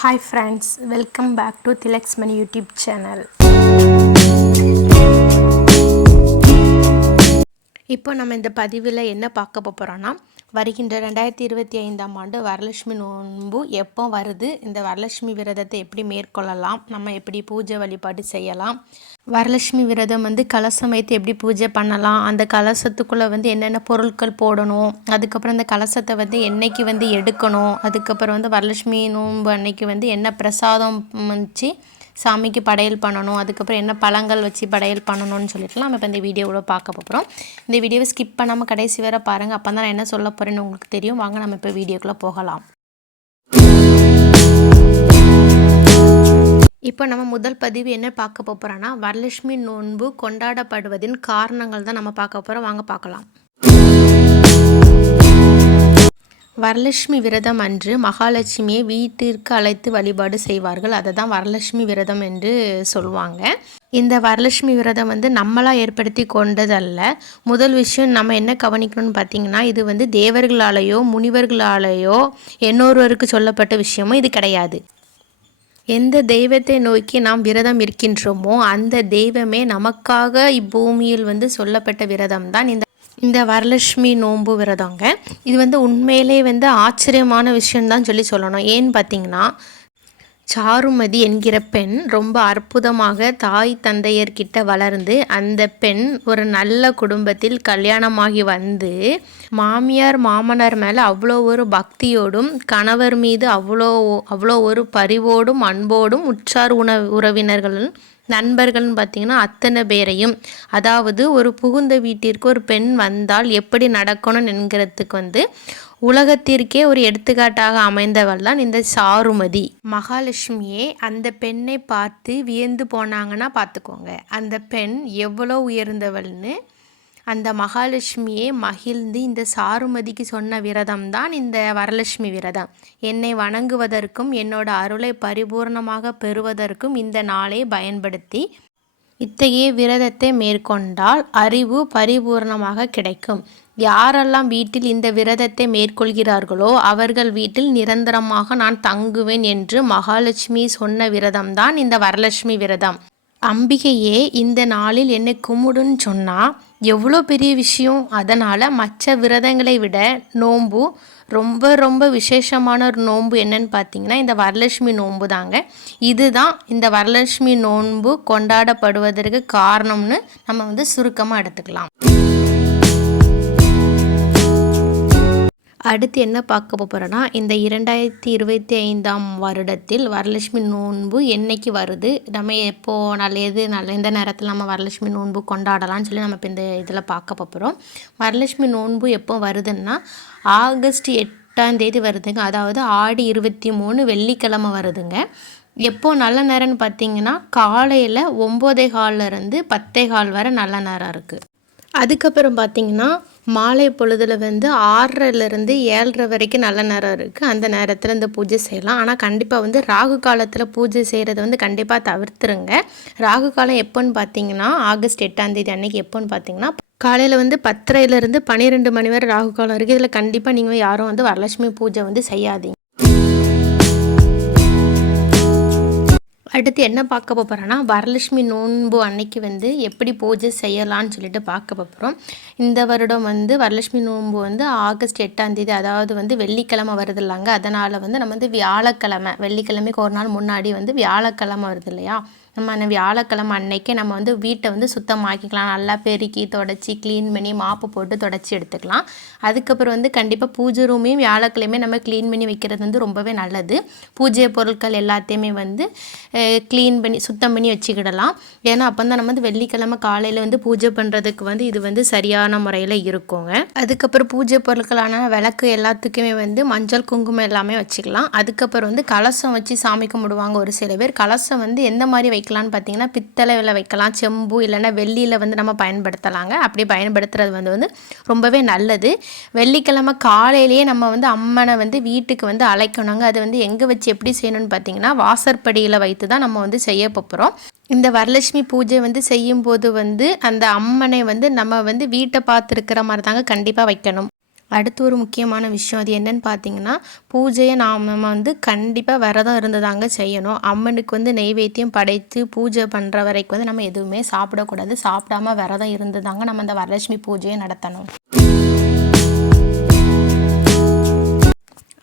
Hi friends welcome back to Thilak's Mani YouTube channel இப்போ நம்ம இந்த பதிவில் என்ன பார்க்க போகிறோன்னா வருகின்ற ரெண்டாயிரத்தி இருபத்தி ஐந்தாம் ஆண்டு வரலட்சுமி நோன்பு எப்போ வருது? இந்த வரலட்சுமி விரதத்தை எப்படி மேற்கொள்ளலாம்? நம்ம எப்படி பூஜை வழிபாடு செய்யலாம்? வரலட்சுமி விரதம் வந்து கலசம் வைத்து எப்படி பூஜை பண்ணலாம்? அந்த கலசத்துக்குள்ளே வந்து என்னென்ன பொருட்கள் போடணும்? அதுக்கப்புறம் அந்த கலசத்தை வந்து என்னைக்கு வந்து எடுக்கணும்? அதுக்கப்புறம் வந்து வரலட்சுமி நோன்பு அன்னைக்கு வந்து என்ன பிரசாதம் வச்சு சாமிக்கு படையல் பண்ணணும் அதுக்கப்புறம் என்ன பழங்கள் வச்சு படையல் பண்ணணும்னு சொல்லிட்டுலாம் நம்ம இப்போ இந்த வீடியோவில் பார்க்க போகிறோம் இந்த வீடியோவை ஸ்கிப் பண்ணாமல் கடைசி வரை பாருங்கள் அப்போ தான் நான் என்ன சொல்ல போகிறேன்னு உங்களுக்கு தெரியும். வாங்க நம்ம இப்போ வீடியோக்குள்ளே போகலாம். இப்போ நம்ம முதல் பதிவு என்ன பார்க்க போகிறோன்னா வரலட்சுமி நோன்பு கொண்டாடப்படுவதின் காரணங்கள் தான் நம்ம பார்க்க போகிறோம் வாங்க பார்க்கலாம். வரலட்சுமி விரதம் அன்று மகாலட்சுமியை வீட்டிற்கு அழைத்து வழிபாடு செய்வார்கள். அதை தான் வரலட்சுமி விரதம் என்று சொல்லுவாங்க. இந்த வரலட்சுமி விரதம் வந்து நம்மளாக ஏற்படுத்தி கொண்டதல்ல. முதல் விஷயம் நம்ம என்ன கவனிக்கணும்னு பார்த்தீங்கன்னா இது வந்து தேவர்களாலேயோ முனிவர்களாலேயோ இன்னொருவருக்கு சொல்லப்பட்ட விஷயமும் இது கிடையாது. எந்த தெய்வத்தை நோக்கி நாம் விரதம் இருக்கின்றோமோ அந்த தெய்வமே நமக்காக இப்பூமியில் வந்து சொல்லப்பட்ட விரதம் தான் இந்த இந்த வரலட்சுமி நோன்பு விரதங்க. இது வந்து உண்மையிலே வந்து ஆச்சரியமான விஷயம்தான் சொல்லி சொல்லணும். ஏன்னு பார்த்தீங்கன்னா சாருமதி என்கிற பெண் ரொம்ப அற்புதமாக தாய் தந்தையர்கிட்ட வளர்ந்து அந்த பெண் ஒரு நல்ல குடும்பத்தில் கல்யாணமாகி வந்து மாமியார் மாமனார் மேலே அவ்வளோ ஒரு பக்தியோடும் கணவர் மீது அவ்வளோ அவ்வளோ ஒரு பரிவோடும் அன்போடும் உற்றார் உண உறவினர்கள் நண்பர்கள்னு பார்த்தீங்கன்னா அத்தனை பேரையும். அதாவது ஒரு புகுந்த வீட்டிற்கு ஒரு பெண் வந்தால் எப்படி நடக்கணும் என்கிறதுக்கு வந்து உலகத்திற்கே ஒரு எடுத்துக்காட்டாக அமைந்தவள் தான் இந்த சாருமதி. மகாலட்சுமியே அந்த பெண்ணை பார்த்து வியந்து போனாங்கன்னா பார்த்துக்கோங்க. அந்த பெண் எவ்வளோ உயர்ந்தவள்னு அந்த மகாலட்சுமியே மகிழ்ந்து இந்த சாருமதிக்கு சொன்ன விரதம் தான் இந்த வரலட்சுமி விரதம். என்னை வணங்குவதற்கும் என்னோட அருளை பரிபூர்ணமாக பெறுவதற்கும் இந்த நாளை பயன்படுத்தி இத்தகைய விரதத்தை மேற்கொண்டால் அறிவு பரிபூர்ணமாக கிடைக்கும். யாரெல்லாம் வீட்டில் இந்த விரதத்தை மேற்கொள்கிறார்களோ அவர்கள் வீட்டில் நிரந்தரமாக நான் தங்குவேன் என்று மகாலட்சுமி சொன்ன விரதம்தான் இந்த வரலட்சுமி விரதம். அம்பிகையே இந்த நாளில் என்னை கும்முடுன்னு சொன்னால் எவ்வளோ பெரிய விஷயம்? அதனால் மற்ற விரதங்களை விட நோன்பு ரொம்ப ரொம்ப விசேஷமான ஒரு நோன்பு என்னன்னு பார்த்தீங்கன்னா இந்த வரலட்சுமி நோன்பு தாங்க. இதுதான் இந்த வரலட்சுமி நோன்பு கொண்டாடப்படுவதற்கு காரணம்னு நம்ம வந்து சுருக்கமாக எடுத்துக்கலாம். அடுத்து என்ன பார்க்க போகிறோன்னா இந்த இரண்டாயிரத்தி இருபத்தி ஐந்தாம் வருடத்தில் வரலட்சுமி நோன்பு என்னைக்கு வருது? நம்ம எப்போ நல்ல எது நல்ல எந்த நேரத்தில் நம்ம வரலட்சுமி நோன்பு கொண்டாடலாம்னு சொல்லி நம்ம இப்போ இந்த இதில் பார்க்க போகிறோம் வரலட்சுமி நோன்பு எப்போ வருதுன்னா ஆகஸ்ட் எட்டாம் தேதி வருதுங்க. அதாவது ஆடி இருபத்தி மூணு வெள்ளிக்கிழமை வருதுங்க. எப்போ நல்ல நேரம்னு பார்த்தீங்கன்னா காலையில் ஒம்போதே காலில் பத்தே கால் வரை நல்ல நேரம் இருக்குது அதுக்கப்புறம் பார்த்திங்கன்னா மாலை பொழுதில் வந்து ஆறரைலேருந்து ஏழரை வரைக்கும் நல்ல நேரம் இருக்குது அந்த நேரத்தில் இந்த பூஜை செய்யலாம். ஆனால் கண்டிப்பாக வந்து ராகு காலத்தில் பூஜை செய்கிறத வந்து கண்டிப்பாக தவிர்த்துருங்க. ராகு காலம் எப்போன்னு பார்த்தீங்கன்னா ஆகஸ்ட் எட்டாந்தேதி அன்னைக்கு எப்போன்னு பார்த்தீங்கன்னா காலையில் வந்து பத்தரையிலேருந்து பன்னிரெண்டு மணி வரை ராகு காலம் இருக்குது இதில் கண்டிப்பாக நீங்கள் யாரும் வந்து வரலட்சுமி பூஜை வந்து செய்யாதீங்க. அடுத்து என்ன பார்க்க போகிறோன்னா வரலட்சுமி நோன்பு அன்னைக்கு வந்து எப்படி பூஜை செய்யலான்னு சொல்லிட்டு பார்க்க போகிறோம் இந்த வருடம் வந்து வரலட்சுமி நோன்பு வந்து ஆகஸ்ட் எட்டாம் தேதி அதாவது வந்து வெள்ளிக்கிழமை வருது இல்லைங்க அதனால் வந்து நம்ம வந்து வியாழக்கிழமை வெள்ளிக்கிழமைக்கு ஒரு நாள் முன்னாடி வந்து வியாழக்கிழமை வருது இல்லையா? நம்ம வியாழக்கிழமை அன்னைக்கு நம்ம வந்து வீட்டை வந்து சுத்தமாக்கிக்கலாம். நல்லா பெருக்கி தொடச்சி க்ளீன் பண்ணி மாப்பு போட்டு தொடச்சி எடுத்துக்கலாம். அதுக்கப்புறம் வந்து கண்டிப்பாக பூஜை ரூமையும் வியாழக்கிழமை நம்ம க்ளீன் பண்ணி வைக்கிறது வந்து ரொம்பவே நல்லது. பூஜை பொருட்கள் எல்லாத்தையுமே வந்து க்ளீன் பண்ணி சுத்தம் பண்ணி வச்சுக்கிடலாம். ஏன்னா அப்போ தான் நம்ம வந்து வெள்ளிக்கிழமை காலையில் வந்து பூஜை பண்ணுறதுக்கு வந்து இது வந்து சரியான முறையில் இருக்குங்க. அதுக்கப்புறம் பூஜை பொருட்களான விளக்கு எல்லாத்துக்குமே வந்து மஞ்சள் குங்குமம் எல்லாமே வச்சுக்கலாம். அதுக்கப்புறம் வந்து கலசம் வச்சு சாமி கும்பிடுவாங்க ஒரு சில பேர். கலசம் வந்து எந்த மாதிரி வைக்கலான்னு பார்த்தீங்கன்னா பித்தளையில் வைக்கலாம். செம்பு இல்லைன்னா வெள்ளியில் வந்து நம்ம பயன்படுத்தலாங்க. அப்படி பயன்படுத்துறது வந்து வந்து ரொம்பவே நல்லது. வெள்ளிக்கிழமை காலையிலேயே நம்ம வந்து அம்மனை வந்து வீட்டுக்கு வந்து அழைக்கணுங்க. அது வந்து எங்கே வச்சு எப்படி செய்யணும்னு பார்த்தீங்கன்னா வாசற்படியில் வைத்து தான் நம்ம வந்து செய்ய போகிறோம் இந்த வரலட்சுமி பூஜை வந்து செய்யும்போது வந்து அந்த அம்மனை வந்து நம்ம வந்து வீட்டை பார்த்துருக்கிற மாதிரி தாங்க கண்டிப்பாக வைக்கணும். அடுத்து ஒரு முக்கியமான விஷயம் அது என்னன்னு பார்த்தீங்கன்னா பூஜையை நாம் வந்து கண்டிப்பாக விரதம் இருந்ததாங்க செய்யணும். அம்மனுக்கு வந்து நெய்வேத்தியம் படைத்து பூஜை பண்ணுற வரைக்கும் வந்து நம்ம எதுவுமே சாப்பிடக்கூடாது. சாப்பிடாம விரதம் இருந்ததாங்க நம்ம அந்த வரலட்சுமி பூஜையை நடத்தணும்.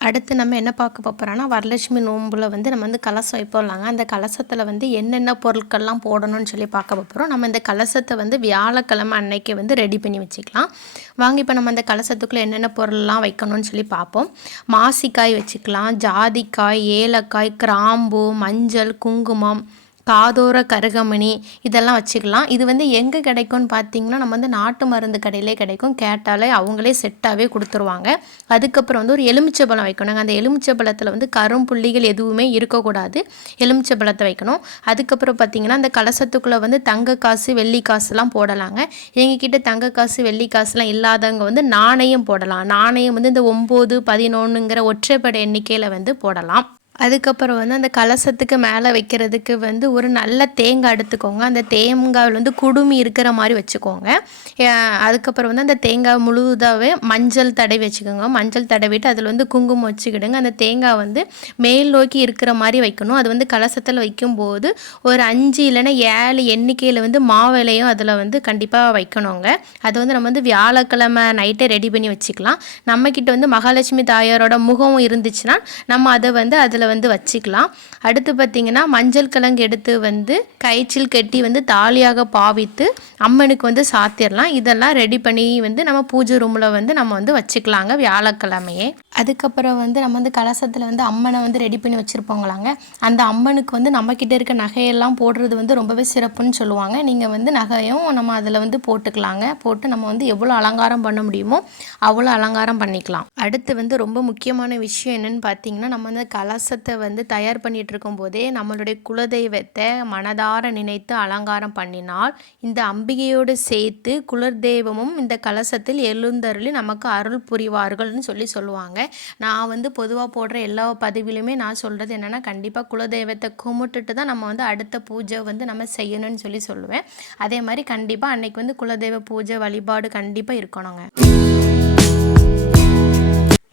அடுத்து நம்ம என்ன பார்க்க போகிறோம்னா வரலட்சுமி நோம்பில் வந்து நம்ம வந்து கலசம் வைப்போம்லாங்க. அந்த கலசத்தில் வந்து என்னென்ன பொருட்கள்லாம் போடணும்னு சொல்லி பார்க்க போகிறோம் நம்ம இந்த கலசத்தை வந்து வியாழக்கிழமை அன்னைக்கு வந்து ரெடி பண்ணி வச்சுக்கலாம். வாங்க இப்போ நம்ம அந்த கலசத்துக்குள்ளே என்னென்ன பொருள்லாம் வைக்கணும்னு சொல்லி பார்ப்போம். மாசிக்காய் வச்சுக்கலாம் ஜாதிக்காய் ஏலக்காய் கிராம்பு மஞ்சள் குங்குமம் காதோர கருகமணி இதெல்லாம் வச்சுக்கலாம். இது வந்து எங்கே கிடைக்கும்னு பார்த்தீங்கன்னா நம்ம வந்து நாட்டு மருந்து கடையிலே கிடைக்கும். கேட்டாலே அவங்களே செட்டாகவே கொடுத்துருவாங்க. அதுக்கப்புறம் வந்து ஒரு எலுமிச்சை பழம் வைக்கணுங்க. அந்த எலுமிச்சை பழத்தில் வந்து கரும்புள்ளிகள் எதுவுமே இருக்கக்கூடாது. எலுமிச்சை பழத்தை வைக்கணும். அதுக்கப்புறம் பார்த்தீங்கன்னா அந்த கலசத்துக்குள்ளே வந்து தங்க காசு வெள்ளி காசுலாம் போடலாங்க. எங்ககிட்ட தங்க காசு வெள்ளி காசுலாம் இல்லாதவங்க வந்து நாணயம் போடலாம். நாணயம் வந்து இந்த ஒம்பது பதினொன்றுங்கிற ஒற்றைப்படை எண்ணிக்கையில் வந்து போடலாம். அதுக்கப்புறம் வந்து அந்த கலசத்துக்கு மேலே வைக்கிறதுக்கு வந்து ஒரு நல்ல தேங்காய் எடுத்துக்கோங்க. அந்த தேங்காயில் வந்து குடுமி இருக்கிற மாதிரி வச்சுக்கோங்க. அதுக்கப்புறம் வந்து அந்த தேங்காய் முழுதாகவே மஞ்சள் தடவி வச்சுக்கோங்க. மஞ்சள் தடவிட்டு அதில் வந்து குங்குமம் வச்சுக்கிடுங்க. அந்த தேங்காய் வந்து மேல் நோக்கி இருக்கிற மாதிரி வைக்கணும். அது வந்து கலசத்தில் வைக்கும்போது ஒரு அஞ்சு இல்லைன்னா ஏழு எண்ணிக்கையில் வந்து மாவிலையும் அதில் வந்து கண்டிப்பாக வைக்கணுங்க. அது வந்து நம்ம வந்து வியாழக்கிழமை நைட்டே ரெடி பண்ணி வச்சுக்கலாம். நம்மக்கிட்ட வந்து மகாலட்சுமி தாயாரோட முகம் இருந்துச்சுன்னா நம்ம அதை வந்து அதில் வந்து வச்சுக்கலாம். அடுத்து பார்த்திங்கன்னா மஞ்சள் கிழங்கு எடுத்து வந்து கயிற்றில் கட்டி வந்து தாலியாக பாவித்து அம்மனுக்கு வந்து சாத்திடலாம் இதெல்லாம் ரெடி பண்ணி வந்து நம்ம பூஜை ரூமில் வந்து நம்ம வந்து வச்சுக்கலாங்க வியாழக்கிழமையே. அதுக்கப்புறம் வந்து நம்ம வந்து கலசத்தில் வந்து அம்மனை வந்து ரெடி பண்ணி வச்சுருப்போங்களாங்க. அந்த அம்மனுக்கு வந்து நம்மக்கிட்ட இருக்க நகையெல்லாம் போடுறது வந்து ரொம்பவே சிறப்புன்னு சொல்லுவாங்க. நீங்கள் வந்து நகையும் நம்ம அதில் வந்து போட்டுக்கலாங்க. போட்டு நம்ம வந்து எவ்வளோ அலங்காரம் பண்ண முடியுமோ அவ்வளோ அலங்காரம் பண்ணிக்கலாம். அடுத்து வந்து ரொம்ப முக்கியமான விஷயம் என்னென்னு பார்த்தீங்கன்னா நம்ம வந்து கலச கலசத்தை வந்து தயார் பண்ணிகிட்ருக்கும் போதே நம்மளுடைய குலதெய்வத்தை மனதார நினைத்து அலங்காரம் பண்ணினால் இந்த அம்பிகையோடு சேர்த்து குலதெய்வமும் இந்த கலசத்தில் எழுந்தருளி நமக்கு அருள் புரிவார்கள்னு சொல்லி சொல்லுவாங்க. நான் வந்து பொதுவாக போடுற எல்லா பதிவிலுமே நான் சொல்கிறது என்னென்னா கண்டிப்பாக குலதெய்வத்தை கும்பிட்டுட்டு தான் நம்ம வந்து அடுத்த பூஜை வந்து நம்ம செய்யணும்னு சொல்லி சொல்லுவேன். அதே மாதிரி கண்டிப்பாக அன்னைக்கு வந்து குலதெய்வ பூஜை வழிபாடு கண்டிப்பாக இருக்கணுங்க.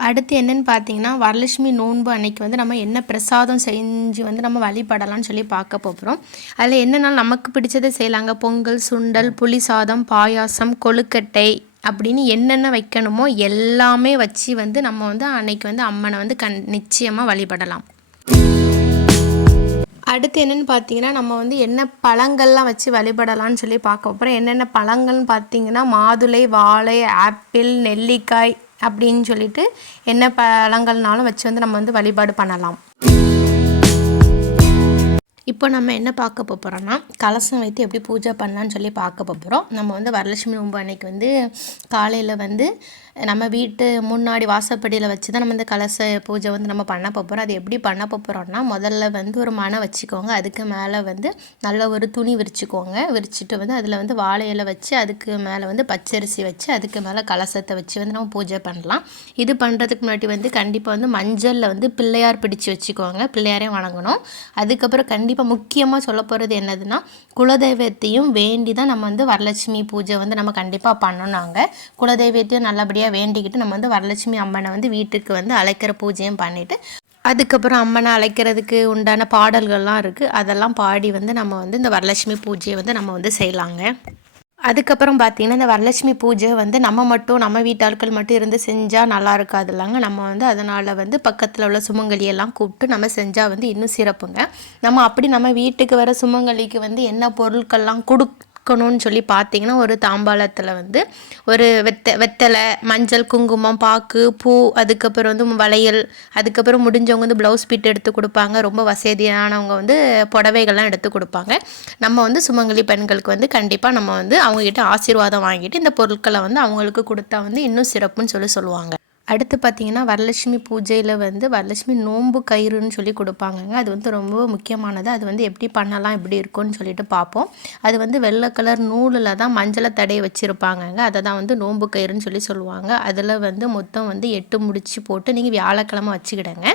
அடுத்து என்னென்னு பார்த்தீங்கன்னா வரலட்சுமி நோன்பு அன்னைக்கு வந்து நம்ம என்ன பிரசாதம் செஞ்சு வந்து நம்ம வழிபடலாம்னு சொல்லி பார்க்க போகிறோம் அதில் என்னென்ன நமக்கு பிடிச்சதை செய்யலாங்க. பொங்கல் சுண்டல் புளி சாதம் பாயாசம் கொழுக்கட்டை அப்படின்னு என்னென்ன வைக்கணுமோ எல்லாமே வச்சு வந்து நம்ம வந்து அன்னைக்கு வந்து அம்மனை வந்து கண் நிச்சயமாக வழிபடலாம். அடுத்து என்னென்னு பார்த்தீங்கன்னா நம்ம வந்து என்ன பழங்கள்லாம் வச்சு வழிபடலாம்னு சொல்லி பார்க்க போகிறோம் என்னென்ன பழங்கள்னு பார்த்தீங்கன்னா மாதுளை வாழை ஆப்பிள் நெல்லிக்காய் அப்படின்னு சொல்லிட்டு என்ன பழங்கள்னாலும் வச்சு வந்து நம்ம வந்து வழிபாடு பண்ணலாம். இப்போ நம்ம என்ன பார்க்க போகிறோம்னா கலசம் வைத்து எப்படி பூஜை பண்ணலான்னு சொல்லி பார்க்க போகிறோம் நம்ம வந்து வரலட்சுமி நோன்பு அன்னைக்கு வந்து காலையில் வந்து நம்ம வீட்டு முன்னாடி வாசப்படியில் வச்சு தான் நம்ம இந்த கலச பூஜை வந்து நம்ம பண்ண போகிறோம் அது எப்படி பண்ண போகிறோம்னா முதல்ல வந்து ஒரு மனை வச்சுக்கோங்க. அதுக்கு மேலே வந்து நல்ல ஒரு துணி விரிச்சுக்கோங்க. விரிச்சிட்டு வந்து அதில் வந்து வாழையில வச்சு அதுக்கு மேலே வந்து பச்சரிசி வச்சு அதுக்கு மேலே கலசத்தை வச்சு வந்து நம்ம பூஜை பண்ணலாம். இது பண்ணுறதுக்கு முன்னாடி வந்து கண்டிப்பாக வந்து மஞ்சளில் வந்து பிள்ளையார் பிடிச்சு வச்சுக்கோங்க. பிள்ளையாரையும் வணங்கணும். அதுக்கப்புறம் கண்டிப்பாக முக்கியமாக சொல்ல போகிறது என்னதுன்னா குலதெய்வத்தையும் வேண்டி தான் நம்ம வந்து வரலட்சுமி பூஜை வந்து நம்ம கண்டிப்பாக பண்ணணும் நாங்கள் குலதெய்வத்தையும் நல்லபடியாக வேண்டிக்கிட்டு நம்ம வந்து வரலட்சுமி அம்மனை வந்து வீட்டுக்கு வந்து அழைக்கிற பூஜையும் பண்ணிவிட்டு அதுக்கப்புறம் அம்மனை அழைக்கிறதுக்கு உண்டான பாடல்கள்லாம் இருக்குது அதெல்லாம் பாடி வந்து நம்ம வந்து இந்த வரலட்சுமி பூஜையை வந்து நம்ம வந்து செய்யலாங்க. அதுக்கப்புறம் பார்த்திங்கன்னா இந்த வரலட்சுமி பூஜை வந்து நம்ம மட்டும் நம்ம வீட்டாட்கள் மட்டும் இருந்து செஞ்சால் நல்லா இருக்காது இல்லைங்க நம்ம வந்து அதனால் வந்து பக்கத்தில் உள்ள சுமங்கலியெல்லாம் கூப்பிட்டு நம்ம செஞ்சால் வந்து இன்னும் சிறப்புங்க. நம்ம அப்படி நம்ம வீட்டுக்கு வர சுமங்கலிக்கு வந்து என்ன பொருட்கள்லாம் கொடு பார்க்கணும்னு சொல்லி பார்த்தீங்கன்னா ஒரு தாம்பாளத்தில் வந்து ஒரு வெத்த வெத்தலை மஞ்சள் குங்குமம் பாக்கு பூ அதுக்கப்புறம் வந்து வளையல் அதுக்கப்புறம் முடிஞ்சவங்க வந்து ப்ளவுஸ் பீட் எடுத்து கொடுப்பாங்க. ரொம்ப வசதியானவங்க வந்து புடவைகள்லாம் எடுத்து கொடுப்பாங்க. நம்ம வந்து சுமங்கலி பெண்களுக்கு வந்து கண்டிப்பாக நம்ம வந்து அவங்கக்கிட்ட ஆசீர்வாதம் வாங்கிட்டு இந்த பொருட்களை வந்து அவங்களுக்கு கொடுத்தா வந்து இன்னும் சிறப்புன்னு சொல்லி சொல்லுவாங்க. அடுத்து பார்த்திங்கன்னா வரலட்சுமி பூஜையில் வந்து வரலட்சுமி நோன்பு கயிறுன்னு சொல்லி கொடுப்பாங்கங்க. அது வந்து ரொம்ப முக்கியமானது. அது வந்து எப்படி பண்ணலாம் எப்படி இருக்கும்னு சொல்லிட்டு பார்ப்போம். அது வந்து வெள்ளை கலர் நூலில் தான் மஞ்சளை தடைய வச்சுருப்பாங்கங்க. அதை தான் வந்து நோன்பு கயிறுன்னு சொல்லி சொல்லுவாங்க. அதில் வந்து மொத்தம் வந்து எட்டு முடிச்சு போட்டு நீங்கள் வியாழக்கிழமை வச்சுக்கிடுங்க.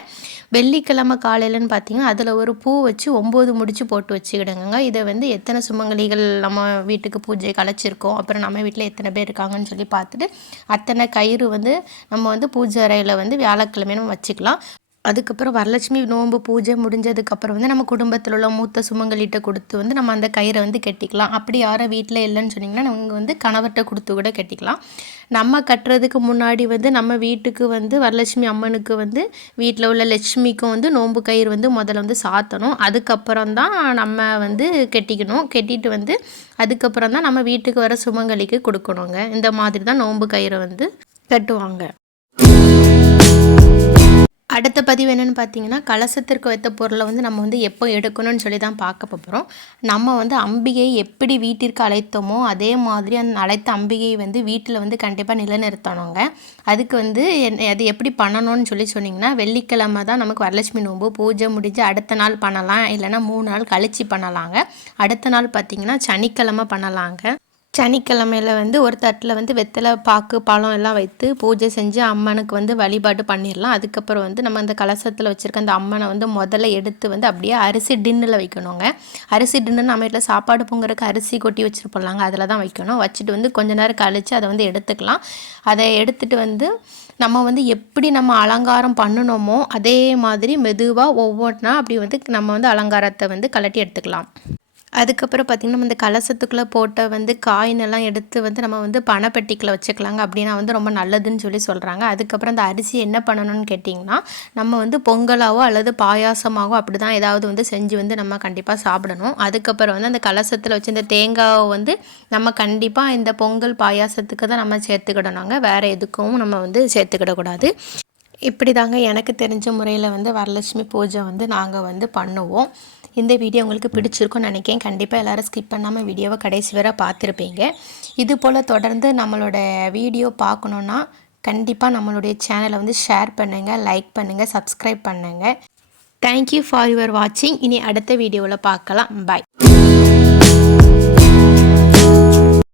வெள்ளிக்கிழமை காலையிலன்னு பார்த்தீங்கன்னா அதில் ஒரு பூ வச்சு ஒம்பது முடிச்சு போட்டு வச்சுக்கிடுங்க இதை வந்து எத்தனை சுமங்கலிகள் நம்ம வீட்டுக்கு பூஜை கலைச்சிருக்கோம். அப்புறம் நம்ம வீட்டில் எத்தனை பேர் இருக்காங்கன்னு சொல்லி பார்த்துட்டு அத்தனை கயிறு வந்து நம்ம வந்து பூஜை அறையில் வந்து வியாழக்கிழமை நம்ம வச்சுக்கலாம். அதுக்கப்புறம் வரலட்சுமி நோன்பு பூஜை முடிஞ்சதுக்கப்புறம் வந்து நம்ம குடும்பத்தில் உள்ள மூத்த சுமங்கலிட்ட கொடுத்து வந்து நம்ம அந்த கயிறை வந்து கட்டிக்கலாம். அப்படி யாரும் வீட்டில் இல்லைன்னு சொன்னிங்கன்னா நம்ம வந்து கணவர்கிட்ட கொடுத்து கூட கட்டிக்கலாம். நம்ம கட்டுறதுக்கு முன்னாடி வந்து நம்ம வீட்டுக்கு வந்து வரலட்சுமி அம்மனுக்கு வந்து வீட்டில் உள்ள லட்சுமிக்கும் வந்து நோன்பு கயிறு வந்து முதல்ல வந்து சாத்தணும். அதுக்கப்புறம் தான் நம்ம வந்து கட்டிக்கணும். கெட்டிட்டு வந்து அதுக்கப்புறம் தான் நம்ம வீட்டுக்கு வர சுமங்கலிக்கு கொடுக்கணுங்க. இந்த மாதிரி தான் நோன்பு கயிறை வந்து கட்டுவாங்க. அடுத்த பதிவு என்னென்னு பார்த்தீங்கன்னா கலசத்திற்கு வைத்த பொருளை வந்து நம்ம வந்து எப்போ எடுக்கணும்னு சொல்லி தான் பார்க்க போகிறோம் நம்ம வந்து அம்பிகையை எப்படி வீட்டிற்கு அழைத்தோமோ அதே மாதிரி அந்த அழைத்த அம்பிகையை வந்து வீட்டில் வந்து கண்டிப்பாக நிலைநிறுத்தணுங்க. அதுக்கு வந்து அது எப்படி பண்ணணும்னு சொல்லி சொன்னிங்கன்னா வெள்ளிக்கிழமை தான் நமக்கு வரலட்சுமி நோம்பு. பூஜை முடிஞ்சு அடுத்த நாள் பண்ணலாம். இல்லைன்னா மூணு நாள் கழித்து பண்ணலாங்க. அடுத்த நாள் பார்த்திங்கன்னா சனிக்கிழமை பண்ணலாங்க. சனிக்கிழமையில வந்து ஒரு தட்டில் வந்து வெத்தலை பாக்கு பழம் எல்லாம் வைத்து பூஜை செஞ்சு அம்மனுக்கு வந்து வழிபாடு பண்ணிடலாம் அதுக்கப்புறம் வந்து நம்ம அந்த கலசத்தில் வச்சுருக்க அந்த அம்மனை வந்து முதல்ல எடுத்து வந்து அப்படியே அரிசி டின்னில் வைக்கணுங்க. அரிசி டின்னு நம்ம வீட்டில் சாப்பாடு பொங்குறதுக்கு அரிசி கொட்டி வச்சுருப்போம்லாங்க. அதில் தான் வைக்கணும். வச்சுட்டு வந்து கொஞ்ச நேரம் கழித்து அதை வந்து எடுத்துக்கலாம். அதை எடுத்துகிட்டு வந்து நம்ம வந்து எப்படி நம்ம அலங்காரம் பண்ணணுமோ அதே மாதிரி மெதுவாக ஒவ்வொன்றா அப்படி வந்து நம்ம வந்து அலங்காரத்தை வந்து கலட்டி எடுத்துக்கலாம். அதுக்கப்புறம் பார்த்திங்கன்னா நம்ம இந்த கலசத்துக்குள்ளே போட்ட வந்து காயினெல்லாம் எடுத்து வந்து நம்ம வந்து பணப்பெட்டிக்கில் வச்சுக்கலாங்க. அப்படின்னா வந்து ரொம்ப நல்லதுன்னு சொல்லி சொல்கிறாங்க அதுக்கப்புறம் அந்த அரிசி என்ன பண்ணணும்னு கேட்டிங்கன்னா நம்ம வந்து பொங்கலாவோ அல்லது பாயாசமாகவோ அப்படி தான் ஏதாவது வந்து செஞ்சு வந்து நம்ம கண்டிப்பாக சாப்பிடணும். அதுக்கப்புறம் வந்து அந்த கலசத்தில் வச்சு இந்த தேங்காவை வந்து நம்ம கண்டிப்பாக இந்த பொங்கல் பாயாசத்துக்கு தான் நம்ம சேர்த்துக்கிடணுங்க. வேறு எதுக்கும் நம்ம வந்து சேர்த்துக்கிடக்கூடாது. இப்படி தாங்க எனக்கு தெரிஞ்ச முறையில் வந்து வரலட்சுமி பூஜை வந்து நாங்கள் வந்து பண்ணுவோம். இந்த வீடியோ உங்களுக்கு பிடிச்சிருக்கும்னு நினைக்கிறேன். கண்டிப்பாக எல்லோரும் ஸ்கிப் பண்ணாமல் வீடியோவை கடைசி வரை பார்த்துருப்பீங்க. இது போல் தொடர்ந்து நம்மளோட வீடியோ பார்க்கணுன்னா கண்டிப்பாக நம்மளுடைய சேனலை வந்து ஷேர் பண்ணுங்கள் லைக் பண்ணுங்கள் சப்ஸ்கிரைப் பண்ணுங்கள் தேங்க்யூ ஃபார் யுவர் வாட்சிங் இனி அடுத்த வீடியோவில் பார்க்கலாம். பாய்